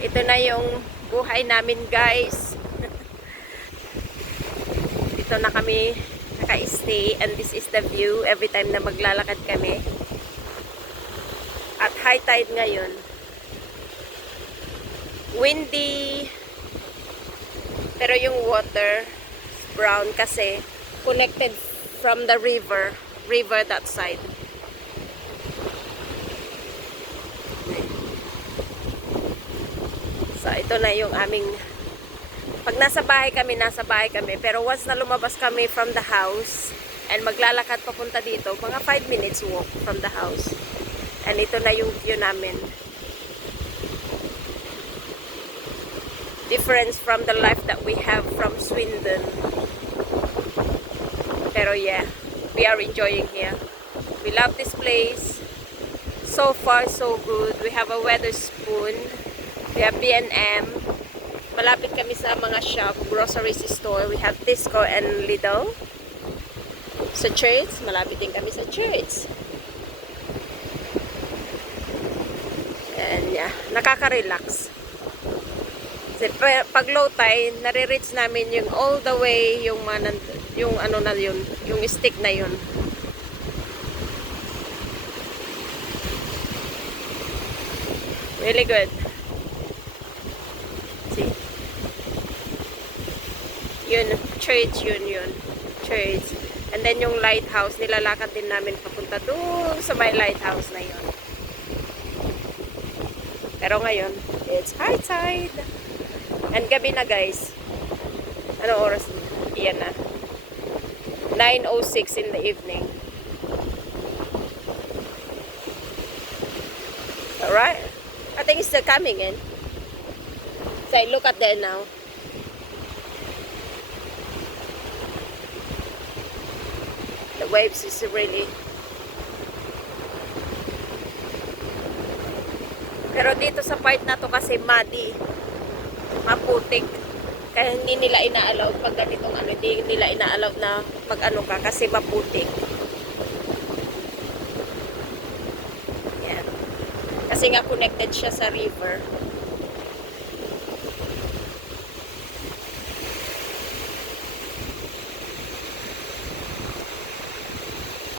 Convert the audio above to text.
Ito na yung buhay namin guys. Dito na kami naka-stay and this is the view every time na maglalakad kami. At high tide ngayon. Windy. Pero yung water brown kasi connected from the river. River that side. So, ito na yung aming... Pag nasa bahay kami, nasa bahay kami. Pero once na lumabas kami from the house and maglalakad papunta dito, mga 5 minutes walk from the house. And ito na yung view namin. Difference from the life that we have from Swindon. Pero yeah, we are enjoying here. We love this place. So far, so good. We have a weather spoon. We have B&M. Malapit kami sa mga shop, groceries store. We have Tisco and Lidl. Sa church, malapit din kami sa church. And yeah, nakaka-relax. Kasi pa- pag low tide, nare-reach namin yung all the way, yung, manan, yung ano na yun, yung stick na yun. Really good. Yun, church yun yun. Church. And then yung lighthouse, nilalakad din namin papunta doon sa may lighthouse na yun. Pero ngayon, it's high tide. And gabi na guys. Ano oras? Iyan na. 9.06 in the evening. Alright. I think it's still coming in. So look at there now. Waves is really Pero dito sa part na to kasi muddy. Maputik. Kaya hindi nila ina-allow pag ganitong ano, hindi nila ina-allow na mag-ano ka kasi maputik. Yan. Kasi nga connected siya sa river.